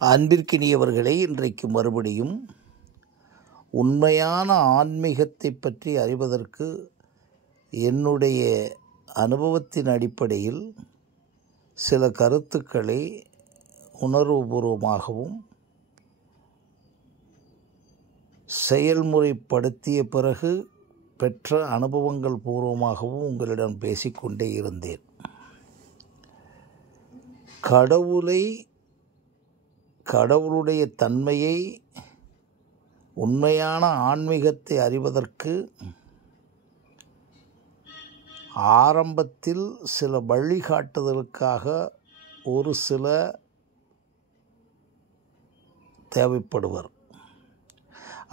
அன்பிற்கினியவர்களே, இன்றைக்கு மறுபடியும் உண்மையான ஆன்மீகத்தை பற்றி அறிவதற்கு என்னுடைய அனுபவத்தின் அடிப்படையில் சில கருத்துக்களை உணர்வுபூர்வமாகவும் செயல்முறைப்படுத்திய பிறகு பெற்ற அனுபவங்கள் பூர்வமாகவும் உங்களிடம் பேசிக்கொண்டே இருந்தேன். கடவுளுடைய தன்மையை, உண்மையான ஆன்மீகத்தை அறிவதற்கு ஆரம்பத்தில் சில வழிகாட்டுதலுக்காக ஒரு சில தேவைப்படுவர்,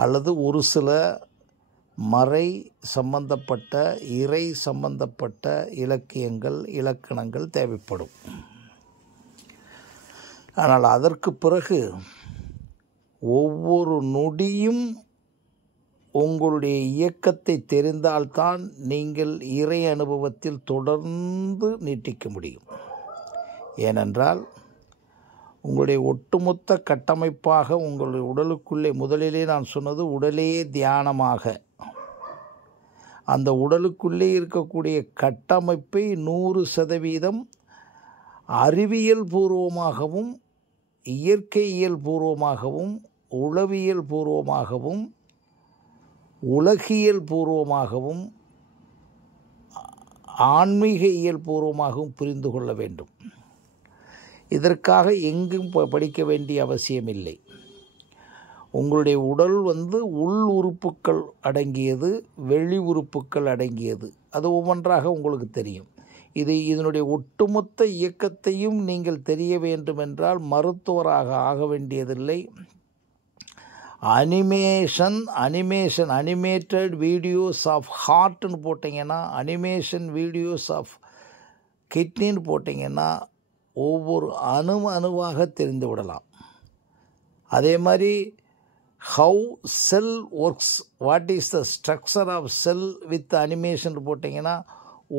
அல்லது ஒரு சில மறை சம்பந்தப்பட்ட, இறை சம்பந்தப்பட்ட இலக்கியங்கள், இலக்கணங்கள் தேவைப்படும். ஆனால் அதற்கு பிறகு ஒவ்வொரு நொடியும் உங்களுடைய இயக்கத்தை தெரிந்தால்தான் நீங்கள் இறை அனுபவத்தில் தொடர்ந்து நீட்டிக்க முடியும். ஏனென்றால் உங்களுடைய ஒட்டுமொத்த கட்டமைப்பாக உங்களுடைய உடலுக்குள்ளே, முதலிலே நான் சொன்னது உடலே தியானமாக, அந்த உடலுக்குள்ளே இருக்கக்கூடிய கட்டமைப்பை 100% அறிவியல் பூர்வமாகவும், இயற்கையியல் பூர்வமாகவும், உளவியல் பூர்வமாகவும், உலகியல் பூர்வமாகவும், ஆன்மீக இயல் பூர்வமாகவும் புரிந்து கொள்ள வேண்டும். இதற்காக எங்கும் படிக்க வேண்டிய அவசியமில்லை. உங்களுடைய உடல் உள் உறுப்புக்கள் அடங்கியது, வெளி உறுப்புக்கள் அடங்கியது. அது ஒவ்வொன்றாக உங்களுக்கு தெரியும். இதனுடைய ஒட்டுமொத்த இயக்கத்தையும் நீங்கள் தெரிய வேண்டுமென்றால் மருத்துவராக ஆக வேண்டியதில்லை. அனிமேட்டட் வீடியோஸ் ஆஃப் ஹார்ட்னு போட்டிங்கன்னா, அனிமேஷன் வீடியோஸ் ஆஃப் கிட்னின்னு போட்டிங்கன்னா ஒவ்வொரு அணுவாக தெரிந்து விடலாம். அதே மாதிரி how cell works, what is the structure of cell with animation போட்டிங்கன்னா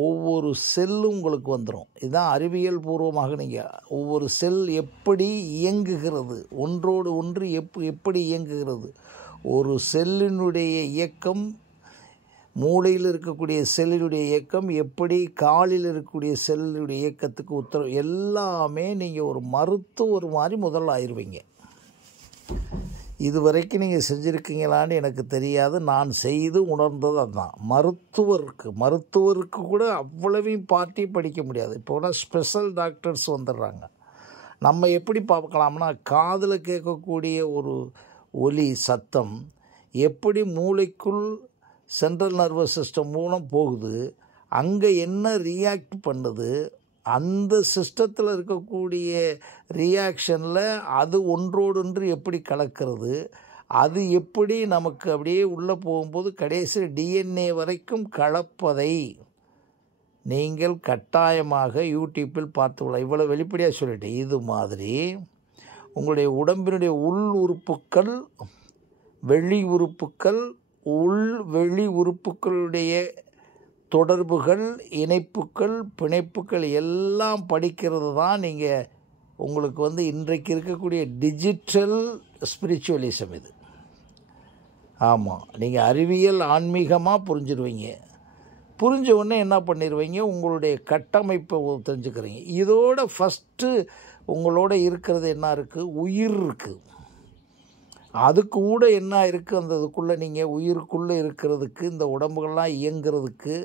ஒவ்வொரு செல்லும் உங்களுக்கு வந்துடும். இதுதான் அறிவியல் பூர்வமாக நீங்கள் ஒவ்வொரு செல் எப்படி இயங்குகிறது, ஒன்றோடு ஒன்று எப்படி இயங்குகிறது, ஒரு செல்லினுடைய இயக்கம், மூளையில் இருக்கக்கூடிய செல்லினுடைய இயக்கம் எப்படி காலில் இருக்கக்கூடிய செல்லுடைய இயக்கத்துக்கு உத்தரவு, எல்லாமே நீங்கள் ஒரு மருத்துவர் மாதிரி முதல்ல ஆயிடுவீங்க. இதுவரைக்கும் நீங்கள் செஞ்சுருக்கீங்களான்னு எனக்கு தெரியாது. நான் செய்து உணர்ந்தது அதுதான். மருத்துவருக்கு கூட அவ்வளவையும் பார்ட்டி படிக்க முடியாது. இப்போ ஸ்பெஷல் டாக்டர்ஸ் வந்துடுறாங்க. நம்ம எப்படி பார்க்கலாம்னா, காதில் கேட்கக்கூடிய ஒரு ஒலி சத்தம் எப்படி மூளைக்குள் சென்ட்ரல் நர்வஸ் சிஸ்டம் மூலம் போகுது, அங்கே என்ன ரியாக்ட் பண்ணுது, அந்த சிஸ்டத்தில் இருக்கக்கூடிய ரியாக்ஷனில் அது ஒன்றோடொன்று எப்படி கலக்கிறது, அது எப்படி நமக்கு அப்படியே உள்ளே போகும்போது கடைசி DNA வரைக்கும் கலப்பதை நீங்கள் கட்டாயமாக யூடியூப்பில் பார்த்துக்கலாம். இவ்வளோ வெளிப்படையாக சொல்லிட்டேன். இது மாதிரி உங்களுடைய உடம்பினுடைய உள் உறுப்புக்கள், வெளி உறுப்புக்கள், வெளி உறுப்புக்களுடைய தொடர்புகள், இணைப்புக்கள், பிணைப்புகள் எல்லாம் படிக்கிறது தான் நீங்கள் உங்களுக்கு இன்றைக்கு இருக்கக்கூடிய டிஜிட்டல் ஸ்பிரிச்சுவலிசம். இது ஆமாம், நீங்கள் அறிவியல் ஆன்மீகமாக புரிஞ்சிடுவீங்க. புரிஞ்ச உடனே என்ன பண்ணிடுவீங்க, உங்களுடைய கட்டமைப்பை தெரிஞ்சுக்கிறீங்க. இதோட ஃபஸ்ட்டு உங்களோட இருக்கிறது என்ன இருக்குது, உயிர் இருக்குது. அதுக்கு கூட என்ன இருக்குது, அந்த இதுக்குள்ளே நீங்கள் உயிருக்குள்ளே இருக்கிறதுக்கு, இந்த உடம்புகள்லாம் இயங்கிறதுக்கு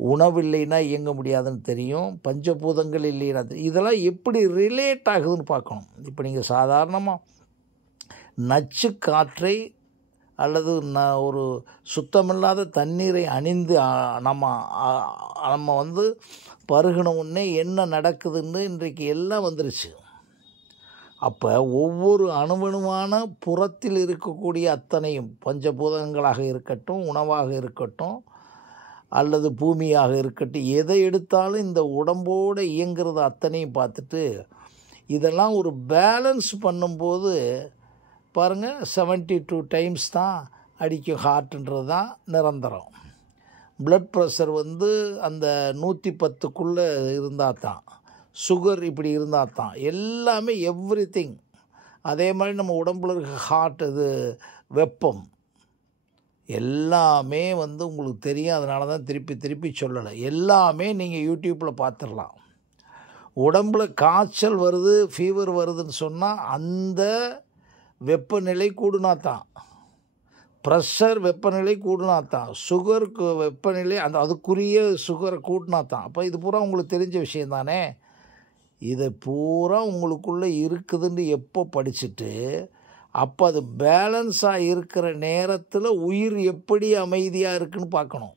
உணவு இல்லைன்னா இயங்க முடியாதுன்னு தெரியும், பஞ்சபூதங்கள் இல்லைன்னா தெரியும். இதெல்லாம் எப்படி ரிலேட் ஆகுதுன்னு பார்க்கணும். இப்போ நீங்கள் சாதாரணமாக நச்சு காற்றை அல்லது ஒரு சுத்தமில்லாத தண்ணீரை அணிந்து நம்ம பருகின உடனே என்ன நடக்குதுன்னு இன்றைக்கு எல்லாம் வந்துருச்சு. அப்போ ஒவ்வொரு அணுவணுவான புறத்தில் இருக்கக்கூடிய அத்தனையும், பஞ்சபூதங்களாக இருக்கட்டும், உணவாக இருக்கட்டும், அல்லது பூமியாக இருக்கட்டும், எதை எடுத்தாலும் இந்த உடம்போடு இயங்கிறது அத்தனையும் பார்த்துட்டு இதெல்லாம் ஒரு பேலன்ஸ் பண்ணும்போது பாருங்கள், 72 டைம்ஸ் தான் அடிக்கும் ஹார்ட்ன்றது தான் நிரந்தரம். பிளட் ப்ரெஷர் அந்த 110க்குள்ளே இருந்தால் தான், சுகர் இப்படி இருந்தால் தான் எல்லாமே எவ்ரிதிங். அதே மாதிரி நம்ம உடம்புல இருக்க ஹார்ட், இது வெப்பம் எல்லாமே வந்து உங்களுக்கு தெரியும். அதனால தான் திருப்பி திருப்பி சொல்லலை. எல்லாமே நீங்கள் யூடியூப்பில் பார்த்துடலாம். உடம்புல காய்ச்சல் வருது, ஃபீவர் வருதுன்னு சொன்னால் அந்த வெப்பநிலை கூடுனா தான், ப்ரெஷர் வெப்பநிலை கூடுனா தான், சுகருக்கு வெப்பநிலை அதுக்குரிய சுகரை கூட்டினா தான். அப்போ இது பூரா உங்களுக்கு தெரிஞ்ச விஷயம் தானே. இதை பூரா உங்களுக்குள்ளே இருக்குதுன்னு எப்போ படிச்சுட்டு, அப்போ அது பேலன்ஸாக இருக்கிற நேரத்தில் உயிர் எப்படி அமைதியாக இருக்குன்னு பார்க்கணும்.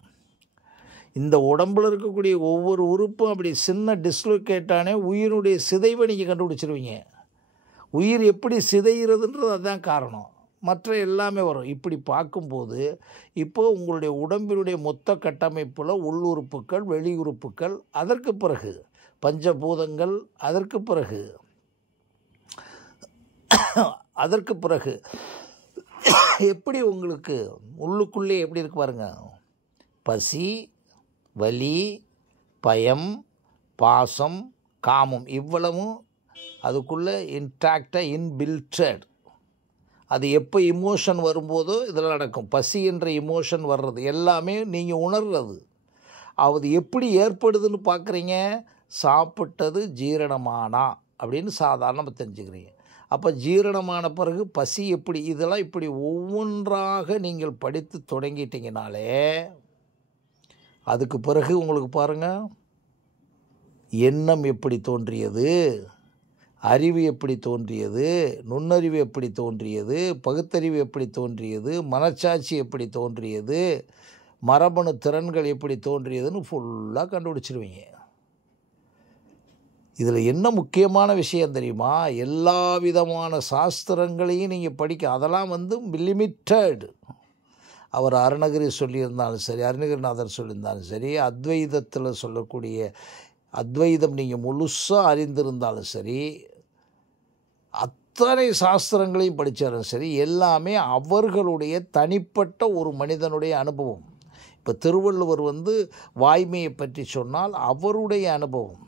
இந்த உடம்பில் இருக்கக்கூடிய ஒவ்வொரு உறுப்பும் அப்படி சின்ன டிஸ்லோகேட்டானே உயிரினுடைய சிதைவை நீங்கள் கண்டுபிடிச்சிருவீங்க. உயிர் எப்படி சிதைகிறதுன்றது அதுதான் காரணம். மற்ற எல்லாமே வரும். இப்படி பார்க்கும்போது இப்போ உங்களுடைய உடம்பினுடைய மொத்த கட்டமைப்பில் உள்ளுறுப்புகள், வெளியுறுப்புகள், அதற்கு பிறகு பஞ்சபூதங்கள், அதற்கு பிறகு எப்படி உங்களுக்கு உள்ளுக்குள்ளே எப்படி இருக்கு பாருங்க. பசி, வலி, பயம், பாசம், காமம் இவ்வளவும் அதுக்குள்ளே இன்டாக்டாக இன்பில்டட். அது எப்போ இமோஷன் வரும்போதோ இதில் நடக்கும். பசி என்ற இமோஷன் வர்றது எல்லாமே நீங்கள் உணர்றது. அது எப்படி ஏற்படுதுன்னு பார்க்குறீங்க. சாப்பிட்டது ஜீரணமானா அப்படின்னு சாதாரணமாக தெரிஞ்சுக்கிறீங்க. அப்போ ஜீரணமான பிறகு பசி எப்படி, இதெல்லாம் இப்படி ஒவ்வொன்றாக நீங்கள் படித்து தொடங்கிட்டீங்கனாலே அதுக்கு பிறகு உங்களுக்கு பாருங்கள், எண்ணம் எப்படி தோன்றியது, அறிவு எப்படி தோன்றியது, நுண்ணறிவு எப்படி தோன்றியது, பகுத்தறிவு எப்படி தோன்றியது, மனச்சாட்சி எப்படி தோன்றியது, மரபணு திறன்கள் எப்படி தோன்றியதுன்னு ஃபுல்லாக கண்டுபிடிச்சிருவீங்க. இதில் என்ன முக்கியமான விஷயம் தெரியுமா, எல்லா விதமான சாஸ்திரங்களையும் நீங்கள் படிக்க, அதெல்லாம் வந்து லிமிட்டட். அவர் அருணகிரி சொல்லியிருந்தாலும் சரி, அருணகிரிநாதர் சொல்லியிருந்தாலும் சரி, அத்வைதத்தில் சொல்லக்கூடிய அத்வைதம் நீங்கள் முழுசாக அறிந்திருந்தாலும் சரி, அத்தனை சாஸ்திரங்களையும் படித்தாலும் சரி, எல்லாமே அவர்களுடைய தனிப்பட்ட ஒரு மனிதனுடைய அனுபவம். இப்போ திருவள்ளுவர் வந்து வாய்மையை பற்றி சொன்னால் அவருடைய அனுபவம்.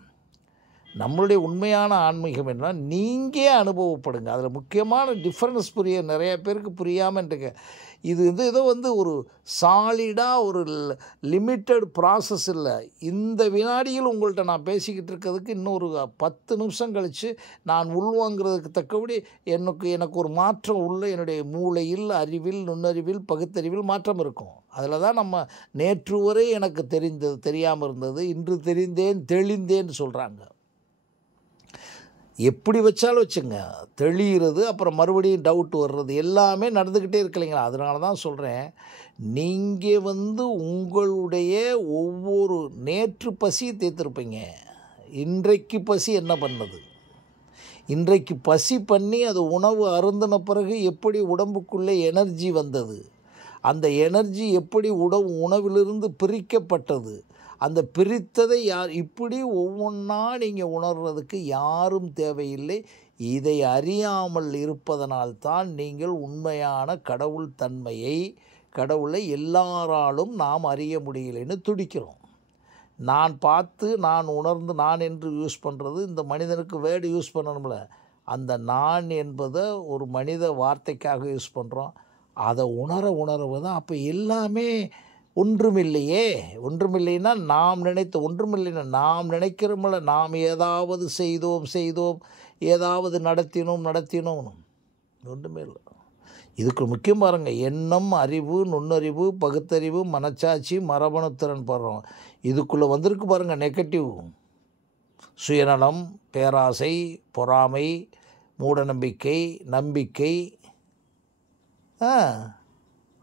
நம்மளுடைய உண்மையான ஆன்மீகம் என்ன, நீங்கள் அனுபவப்படுங்க. அதில் முக்கியமான டிஃப்ரென்ஸ் நிறைய பேருக்கு புரியாமல் இருக்கு. இது ஏதோ வந்து ஒரு சாலிடாக ஒரு லிமிட்டட் ப்ராசஸ் இல்லை. இந்த வினாடியில் உங்கள்கிட்ட நான் பேசிக்கிட்டு இருக்கிறதுக்கு இன்னொரு 10 நிமிஷம் கழித்து நான் உள்வாங்கிறதுக்கு தக்கபடி எனக்கு ஒரு மாற்றம் உள்ள என்னுடைய மூளையில், அறிவில், நுண்ணறிவில், பகுத்தறிவில் மாற்றம் இருக்கும். அதில் தான் நம்ம நேற்று வரை எனக்கு தெரியாமல் இருந்தது, இன்று தெளிந்தேன்னு சொல்கிறாங்க. எப்படி வச்சாலும் வச்சுங்க, தெளிகிறது, அப்புறம் மறுபடியும் டவுட் வர்றது எல்லாமே நடந்துக்கிட்டே இருக்கலைங்களா. அதனால தான் சொல்கிறேன், நீங்கள் வந்து உங்களுடைய ஒவ்வொரு நேற்று பசியை தீர்த்திருப்பீங்க. இன்றைக்கு பசி என்ன பண்ணுது, இன்றைக்கு பசி பண்ணி அது உணவு அருந்தின பிறகு எப்படி உடம்புக்குள்ளே எனர்ஜி வந்தது, அந்த எனர்ஜி எப்படி உணவிலிருந்து பிரிக்கப்பட்டது, அந்த பிரித்ததை இப்படி ஒவ்வொன்றா நீங்கள் உணர்றதுக்கு யாரும் தேவையில்லை. இதை அறியாமல் இருப்பதனால்தான் நீங்கள் உண்மையான கடவுளை எல்லாராலும் நாம் அறிய முடியலைன்னு துடிக்கிறோம். நான் பார்த்து, நான் உணர்ந்து, நான் என்று யூஸ் பண்ணுறது, இந்த மனிதனுக்கு வேர்டு யூஸ் பண்ணணும்ல, அந்த நான் என்பதை ஒரு மனித வார்த்தைக்காக யூஸ் பண்ணுறோம். அதை உணர்வுதான். அப்போ எல்லாமே ஒன்றுமில்லைன்னா நாம் நினைக்கிறோம்ல, நாம் ஏதாவது செய்தோம், ஏதாவது நடத்தினோம், ஒன்றுமே இல்லை. இதுக்கு முக்கியம் பாருங்க, எண்ணம், அறிவு, நுண்ணறிவு, பகுத்தறிவு, மனச்சாட்சி, மரபணு திறன் பாருங்க. இதுக்குள்ளே வந்திருக்கு பாருங்கள் நெகட்டிவ். சுயநலம், பேராசை, பொறாமை, மூடநம்பிக்கை, நம்பிக்கை,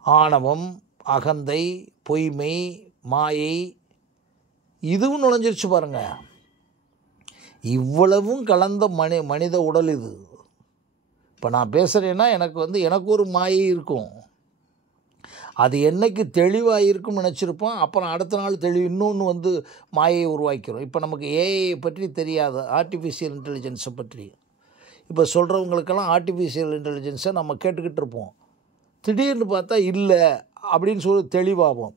ஆணவம், அகந்தை, பொய்மை, மாயை, இதுவும் நுழைஞ்சிருச்சு பாருங்க. இவ்வளவும் கலந்த மனித உடல் இது. இப்போ நான் பேசுகிறேன்னா எனக்கு ஒரு மாயை இருக்கும். அது என்னைக்கு தெளிவாக இருக்கும்னு நினச்சிருப்போம். அப்புறம் அடுத்த நாள் இன்னொன்று மாயை உருவாக்கிறோம். இப்போ நமக்கு ஏஐ பற்றி தெரியாது, ஆர்டிஃபிஷியல் இன்டெலிஜென்ஸை பற்றி. இப்போ சொல்கிறவங்களுக்கெல்லாம் ஆர்டிஃபிஷியல் இன்டெலிஜென்ஸை நம்ம கேட்டுக்கிட்டு இருப்போம். திடீர்னு பார்த்தா இல்லை அப்படின்னு சொல்லி தெளிவாகும்.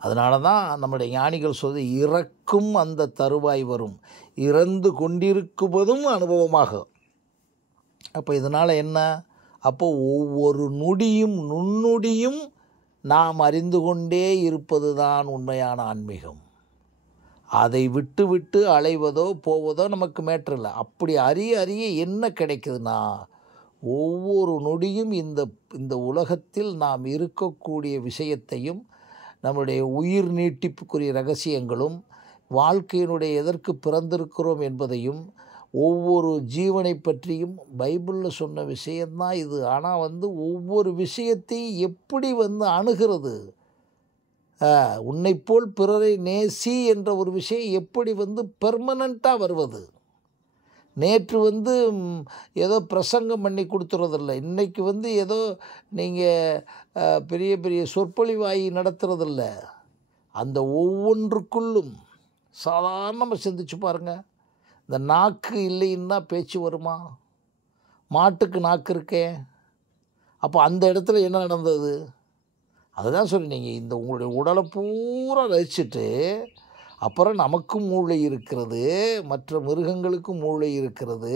அதனால தான் நம்முடைய ஞானிகள் சொல்வது நமக்கும் அந்த தருவாய் வரும். இறந்து கொண்டிருக்குவதும் அனுபவமாகும். அப்போ இதனால் என்ன? அப்போ ஒவ்வொரு நொடியும் நுண்ணுடியும் நாம் அறிந்து கொண்டே இருப்பது தான் உண்மையான ஆன்மீகம். அதை விட்டு விட்டு அலைவதோ போவதோ நமக்கு மேட்ரு இல்லை. அப்படி அறிய என்ன கிடைக்குதுன்னா, ஒவ்வொரு நொடியும் இந்த உலகத்தில் நாம் இருக்கக்கூடிய விஷயத்தையும், நம்முடைய உயிர் நீட்டிப்புக்குரிய ரகசியங்களும், வாழ்க்கையினுடைய எதற்கு பிறந்திருக்கிறோம் என்பதையும், ஒவ்வொரு ஜீவனை பற்றியும் பைபிளில் சொன்ன விஷயந்தான் இது. ஆனால் ஒவ்வொரு விஷயத்தையும் எப்படி அணுகிறது, உன்னைப்போல் பிறரை நேசி என்ற ஒரு விஷயம் எப்படி பெர்மனண்ட்டாக வருவது. நேற்று ஏதோ பிரசங்கம் பண்ணி கொடுத்துறதில்ல, இன்றைக்கி ஏதோ நீங்கள் பெரிய பெரிய சொற்பொழிவாயி நடத்துறதில்ல. அந்த ஒவ்வொன்றுக்குள்ளும் சாதாரணமாக சிந்திச்சு பாருங்கள். இந்த நாக்கு இல்லைன்னா பேச்சு வருமா? மாட்டுக்கு நாக்கு இருக்கே. அப்போ அந்த இடத்துல என்ன நடந்தது? அதுதான் சொல்லி நீங்கள் உங்களுடைய உடலை பூரா ரசிச்சுட்டு அப்புறம் நமக்கும் மூளை இருக்கிறது, மற்ற மிருகங்களுக்கும் மூளை இருக்கிறது,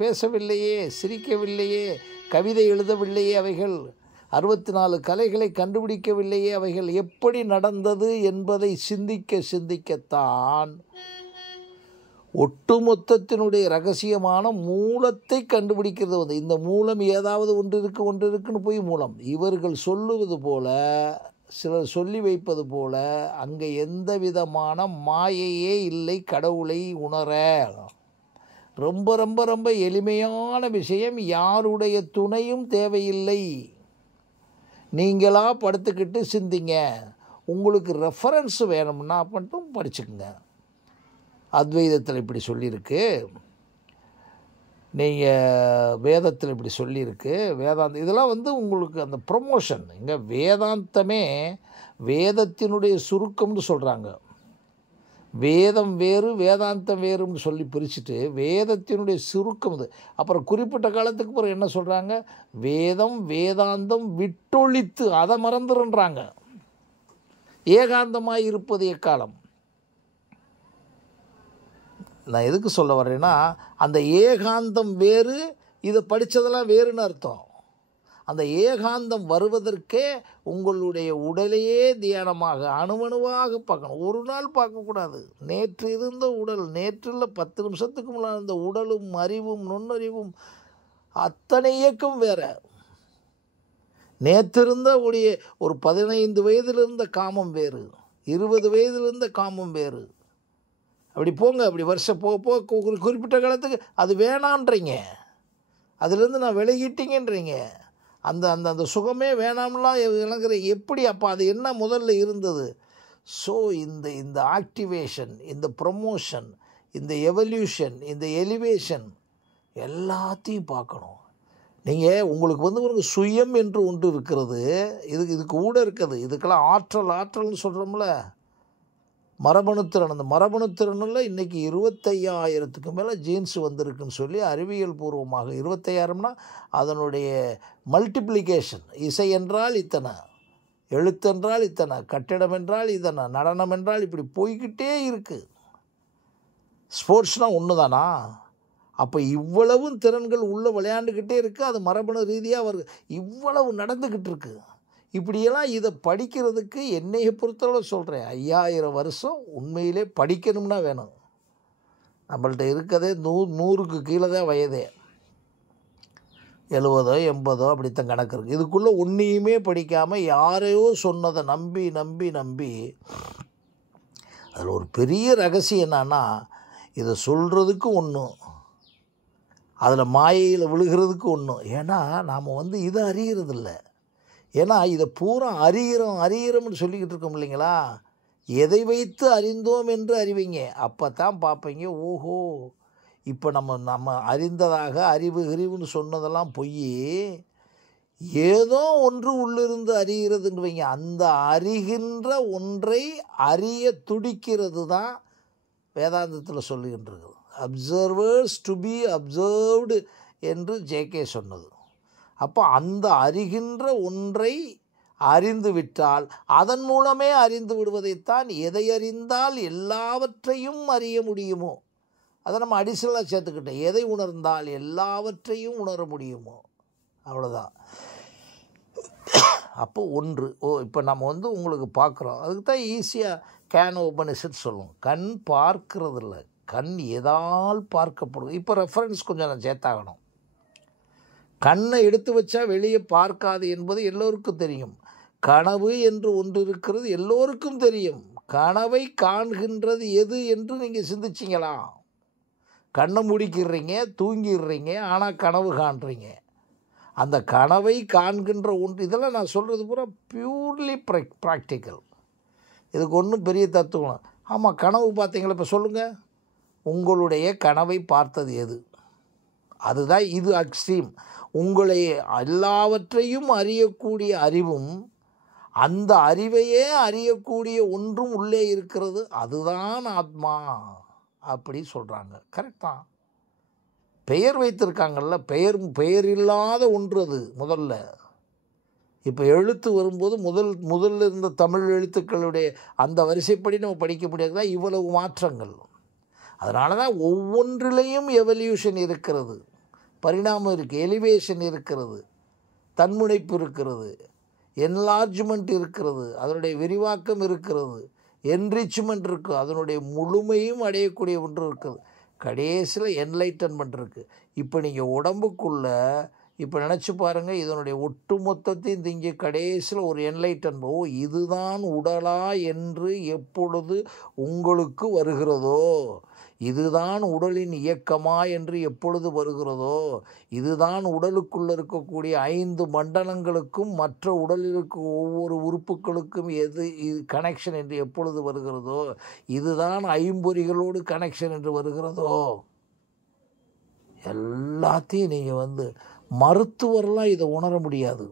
பேசவில்லையே, சிரிக்கவில்லையே, கவிதை எழுதவில்லையே, அவைகள் 64 கலைகளை கண்டுபிடிக்கவில்லையே, அவைகள் எப்படி நடந்தது என்பதை சிந்திக்கத்தான் ஒட்டுமொத்தத்தினுடைய ரகசியமான மூலத்தை கண்டுபிடிக்கிறது. இந்த மூலம் ஏதாவது ஒன்று இருக்குன்னு போய் மூலம். இவர்கள் சொல்லுவது போல, சிலர் சொல்லி வைப்பது போல அங்கே எந்த விதமான மாயையே இல்லை. கடவுளை உணர ரொம்ப ரொம்ப ரொம்ப எளிமையான விஷயம். யாருடைய துணையும் தேவையில்லை. நீங்களா படுத்துக்கிட்டு சிந்திங்க. உங்களுக்கு ரெஃபரன்ஸ் வேணும்னா மட்டும் படிச்சுக்குங்க. அத்வைதத்தில் இப்படி சொல்லியிருக்கு, நீங்கள் வேதத்தில் இப்படி சொல்லியிருக்கு, வேதாந்தம் இதெல்லாம் உங்களுக்கு அந்த ப்ரொமோஷன். இங்கே வேதாந்தமே வேதத்தினுடைய சுருக்கம்னு சொல்கிறாங்க. வேதம் வேறு வேதாந்தம் வேறுன்னு சொல்லி பிரிச்சுட்டு வேதத்தினுடைய சுருக்கம் இது. அப்புறம் குறிப்பிட்ட காலத்துக்கு பிறகு என்ன சொல்கிறாங்க? வேதம் வேதாந்தம் விட்டொழித்து அதை மறந்துடுன்றாங்க. ஏகாந்தமாக இருப்பது எக்காலம். நான் எதுக்கு சொல்ல வர்றேன்னா, அந்த ஏகாந்தம் வேறு, இதை படித்ததெல்லாம் வேறுன்னு அர்த்தம். அந்த ஏகாந்தம் வருவதற்கே உங்களுடைய உடலையே தியானமாக அணுவணுவாக பார்க்கணும். ஒரு நாள் பார்க்கக்கூடாது. நேற்று இருந்த உடல், நேற்றில் 10 நிமிஷத்துக்கு முன்னாடி இருந்த உடலும் அறிவும் நுண்ணறிவும் அத்தனை இயக்கம் வேறு. நேற்று இருந்த ஒரு 15 வயதில் இருந்த காமம் வேறு, 20 வயதில் இருந்த காமம் வேறு. அப்படி போங்க. அப்படி வருஷம் போக குறிப்பிட்ட காலத்துக்கு அது வேணான்றீங்க, அதுலேருந்து நான் விலகிட்டீங்கன்றீங்க. அந்த அந்த அந்த சுகமே வேணாம்லாம் இழங்குறீங்க. எப்படி? அப்போ அது என்ன முதல்ல இருந்தது? ஸோ இந்த ஆக்டிவேஷன், இந்த ப்ரொமோஷன், இந்த எவல்யூஷன், இந்த எலிவேஷன் எல்லாத்தையும் பார்க்கணும். நீங்கள் உங்களுக்கு ஒரு சுயம் என்று ஒன்று இருக்கிறது. இதுக்கு கூட இருக்குது. இதுக்கெல்லாம் ஆற்றல்னு சொல்கிறோம்ல, மரபணுத்திறன். அந்த மரபணுத்திறனில் இன்றைக்கி 25,000க்கு மேலே ஜீன்ஸ் வந்திருக்குன்னு சொல்லி அறிவியல் பூர்வமாக, 25,000னா அதனுடைய மல்டிப்ளிகேஷன். இசை என்றால் இத்தனை, எழுத்தென்றால் இத்தனை, கட்டிடம் என்றால் இதனை, நடனம் என்றால் இப்படி போய்கிட்டே இருக்குது. ஸ்போர்ட்ஸ்னால் ஒன்று தானா? அப்போ இவ்வளவும் திறன்கள் உள்ளே விளையாண்டுக்கிட்டே இருக்குது. அது மரபணு ரீதியாக வருது. இவ்வளவு நடந்துக்கிட்டு இருக்குது. இப்படியெல்லாம் இதை படிக்கிறதுக்கு என்னையை பொறுத்தளவு சொல்கிறேன், 5000 வருஷம் உண்மையிலே படிக்கணும்னா வேணும். நம்மள்ட்ட இருக்கதே 100க்கு கீழே தான் வயதே, 70 80 அப்படித்தான் கணக்கு இருக்குது. இதுக்குள்ளே ஒன்றையுமே படிக்காமல் யாரையோ சொன்னதை நம்பி அதில் ஒரு பெரிய ரகசியம் என்னன்னா, இதை சொல்கிறதுக்கு ஒன்றும், அதில் மாயையில் விழுகிறதுக்கு ஒன்றும். ஏன்னா நாம் இதை அறிகிறதில்ல. ஏன்னா இதை பூரா அறிகிறோம்னு சொல்லிக்கிட்டு இருக்கோம் இல்லைங்களா? எதை வைத்து அறிந்தோம் என்று அறிவிங்க. அப்போ தான் பார்ப்பீங்க, ஓஹோ இப்போ நம்ம அறிந்ததாக அறிவுன்னு சொன்னதெல்லாம் பொய், ஏதோ ஒன்று உள்ளிருந்து அறிகிறதுன்னு வைங்க. அந்த அறிகின்ற ஒன்றை அறிய துடிக்கிறது தான் வேதாந்தத்தில் சொல்லுகின்றது. அப்சர்வர்ஸ் டு பி அப்சர்வ்டு என்று ஜேகே சொன்னது. அப்போ அந்த அறிகின்ற ஒன்றை அறிந்து விட்டால் அதன் மூலமே அறிந்து விடுவதைத்தான் எதை அறிந்தால் எல்லாவற்றையும் அறிய முடியுமோ அதை நம்ம அடிஷனலாக சேர்த்துக்கிட்டோம். எதை உணர்ந்தால் எல்லாவற்றையும் உணர முடியுமோ அவ்வளோதான். அப்போ ஒன்று இப்போ நம்ம உங்களுக்கு பார்க்குறோம், அதுக்கு தான் ஈஸியாக கேன் உபனிஷத் சொல்லுவோம். கண் பார்க்கறது இல்லை, கண் எதால் பார்க்கப்படுது. இப்போ ரெஃபரன்ஸ் கொஞ்சம் நான் சேர்த்தாகணும். கண்ணை எடுத்து வச்சா வெளியே பார்க்காது என்பது எல்லோருக்கும் தெரியும். கனவு என்று ஒன்று இருக்கிறது எல்லோருக்கும் தெரியும். கனவை காண்கின்றது எது என்று நீங்கள் சிந்திச்சிங்களா? கண்ணை முடிக்கிடுறீங்க, தூங்கிடுறீங்க, ஆனால் கனவு காண்றீங்க. அந்த கனவை காண்கின்ற ஒன்று, இதெல்லாம் நான் சொல்கிறது பூரா பியூர்லி ப்ராக்டிக்கல். இதுக்கு ஒன்றும் பெரிய தத்துவம். ஆமாம், கனவு பார்த்தீங்களா? இப்போ சொல்லுங்கள், உங்களுடைய கனவை பார்த்தது எது? அதுதான் இது எக்ஸ்ட்ரீம். உங்களை எல்லாவற்றையும் அறியக்கூடிய அறிவும் அந்த அறிவையே அறியக்கூடிய ஒன்றும் உள்ளே இருக்கிறது, அதுதான் ஆத்மா அப்படி சொல்கிறாங்க. கரெக்ட் தான். பெயர் வைத்திருக்காங்கல்ல, பெயர் இல்லாத ஒன்று அது முதல்ல. இப்போ எழுத்து வரும்போது முதல்ல இருந்த தமிழ் எழுத்துக்களுடைய அந்த வரிசைப்படி நம்ம படிக்க முடியாது தான் இவ்வளவு மாற்றங்கள். அதனால தான் ஒவ்வொன்றிலையும் எவல்யூஷன் இருக்கிறது, பரிணாமம் இருக்குது, எலிவேஷன் இருக்கிறது, தன்முனைப்பு இருக்கிறது, என்லார்ஜ்மெண்ட் இருக்கிறது, அதனுடைய விரிவாக்கம் இருக்கிறது, என்ரிச்மெண்ட் இருக்குது, அதனுடைய முழுமையும் அடையக்கூடிய ஒன்று இருக்குது, கடைசியில் என்லைட்டன்மெண்ட் இருக்குது. இப்போ நீங்கள் உடம்புக்குள்ளே இப்போ நினச்சி பாருங்கள், இதனுடைய ஒட்டு மொத்தத்தையும் திங்க கடைசியில் ஒரு என்லைட்டன்மெண்ட், இதுதான் உடலா என்று எப்பொழுது உங்களுக்கு வருகிறதோ, இதுதான் உடலின் இயக்கமா என்று எப்பொழுது வருகிறதோ, இதுதான் உடலுக்குள்ளே இருக்கக்கூடிய 5 மண்டலங்களுக்கும் மற்ற உடலில் இருக்க ஒவ்வொரு உறுப்புகளுக்கும் எது இது கனெக்ஷன் என்று எப்பொழுது வருகிறதோ, இதுதான் ஐம்பொறிகளோடு கனெக்ஷன் என்று வருகிறதோ, எல்லாத்தையும் நீங்கள் மருத்துவர்லாம் இதை உணர முடியாது.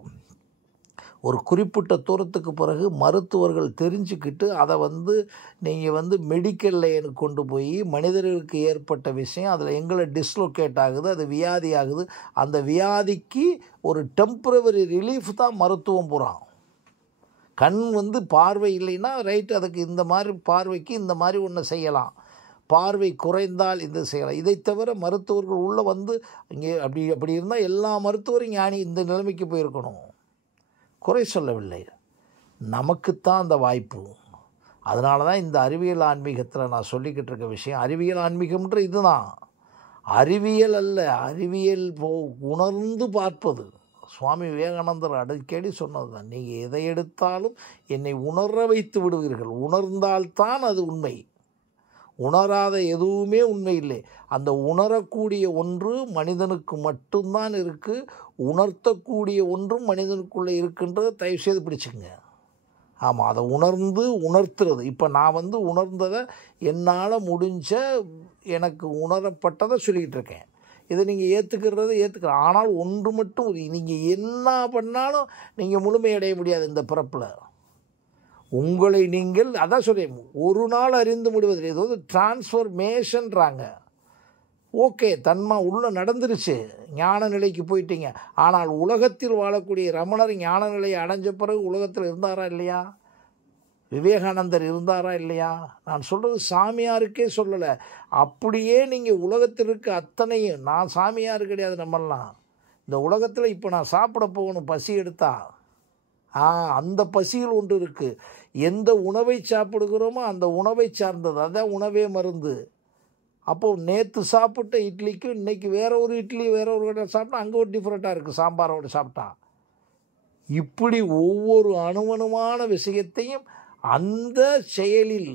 ஒரு குறிப்பிட்ட தூரத்துக்கு பிறகு மருத்துவர்கள் தெரிஞ்சுக்கிட்டு அதை நீங்கள் மெடிக்கல் லைனுக்கு கொண்டு போய் மனிதர்களுக்கு ஏற்பட்ட விஷயம் அதில் எங்களை டிஸ்லோகேட் ஆகுது, அது வியாதி ஆகுது, அந்த வியாதிக்கு ஒரு டெம்பரவரி ரிலீஃப் தான் மருத்துவம் பூரா. கண் பார்வை இல்லைன்னா ரைட்டு, அதுக்கு இந்த மாதிரி பார்வைக்கு இந்த மாதிரி ஒன்று செய்யலாம், பார்வை குறைந்தால் இது செய்யலாம். இதை தவிர மருத்துவர்கள் உள்ளே இங்கே அப்படி இருந்தால் எல்லா மருத்துவரும் ஞானி இந்த நிலைமைக்கு போயிருக்கணும். குறை சொல்லவில்லை, நமக்குத்தான் அந்த வாய்ப்பு. அதனால தான் இந்த அறிவியல் ஆன்மீகத்தில் நான் சொல்லிக்கிட்டு இருக்க விஷயம், அறிவியல் ஆன்மீகம்ன்ற இதுதான். அறிவியல் அல்ல, அறிவியல் உணர்ந்து பார்ப்பது. சுவாமி விவேகானந்தர் அடிக்கடி சொன்னது தான், நீங்கள் எதை எடுத்தாலும் என்னை உணர வைத்து விடுவீர்கள், உணர்ந்தால்தான் அது உண்மை. உணராத எதுவுமே உண்மை இல்லை. அந்த உணரக்கூடிய ஒன்று மனிதனுக்கு மட்டும்தான் இருக்குது, உணர்த்தக்கூடிய ஒன்றும் மனிதனுக்குள்ளே இருக்குன்றதை தயவுசெய்து பிடிச்சிக்கங்க. ஆமாம், அதை உணர்த்துறது. இப்போ நான் உணர்ந்ததை என்னால் முடிஞ்ச எனக்கு உணரப்பட்டதை சொல்லிக்கிட்டு இருக்கேன். இதை நீங்கள் ஏற்றுக்கலாம். ஆனால் ஒன்று மட்டும், நீங்கள் என்ன பண்ணாலும் நீங்கள் முழுமையடைய முடியாது இந்த பிறப்பில். உங்களை நீங்கள் அதான் சொல்கிறேன், ஒரு நாள் அறிந்து முடிவதில்லை. இது டிரான்ஸ்ஃபர்மேஷன்றாங்க. ஓகே, தன்மா உள்ளே நடந்துருச்சு, ஞான நிலைக்கு போயிட்டீங்க. ஆனால் உலகத்தில் வாழக்கூடிய ரமணர் ஞான நிலையை அடைஞ்ச பிறகு உலகத்தில் இருந்தாரா இல்லையா? விவேகானந்தர் இருந்தாரா இல்லையா? நான் சொல்கிறது சாமியாருக்கே சொல்லலை. அப்படியே நீங்கள் உலகத்தில் இருக்க அத்தனையும், நான் சாமியார் கிடையாது, நம்மெல்லாம் இந்த உலகத்தில் இப்போ நான் சாப்பிட போகணும், பசி எடுத்தா அந்த பசியில் ஒன்று இருக்குது. எந்த உணவை சாப்பிடுகிறோமோ அந்த உணவை சார்ந்தது, அதான் உணவே மருந்து. அப்போது நேற்று சாப்பிட்ட இட்லிக்கும் இன்றைக்கி வேற ஒரு இட்லி வேற ஒரு கடை சாப்பிட்டா அங்கே ஒரு டிஃப்ரெண்ட்டாக இருக்குது, சாம்பாரோடு சாப்பிட்டா. இப்படி ஒவ்வொரு அணுவணுமான விஷயத்தையும் அந்த செயலில்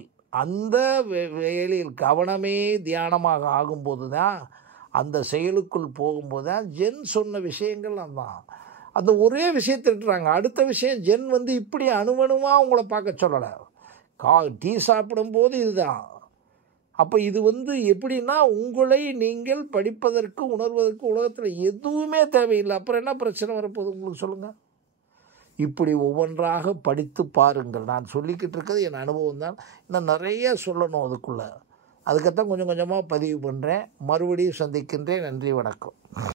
கவனமே தியானமாக ஆகும்போது தான், அந்த செயலுக்குள் போகும்போது தான் ஜென் சொன்ன விஷயங்கள் தான். அந்த ஒரே விஷயத்தை விட்டுறாங்க. அடுத்த விஷயம் ஜென் இப்படி அணுவணுமாக உங்களை பார்க்க சொல்லலை. டீ சாப்பிடும்போது இதுதான். அப்போ இது எப்படின்னா, உங்களை நீங்கள் படிப்பதற்கு உணர்வதற்கு உலகத்தில் எதுவுமே தேவையில்லை. அப்புறம் என்ன பிரச்சனை வரப்போகுது உங்களுக்கு சொல்லுங்கள்? இப்படி ஒவ்வொன்றாக படித்து பாருங்கள். நான் சொல்லிக்கிட்டு இருக்கிறது என் அனுபவம் தான், இன்னும் நிறைய சொல்லணும் அதுக்குள்ளே. அதுக்கத்தான் கொஞ்சம் கொஞ்சமாக பதிவு பண்ணுறேன். மறுபடியும் சந்திக்கின்றேன். நன்றி, வணக்கம்.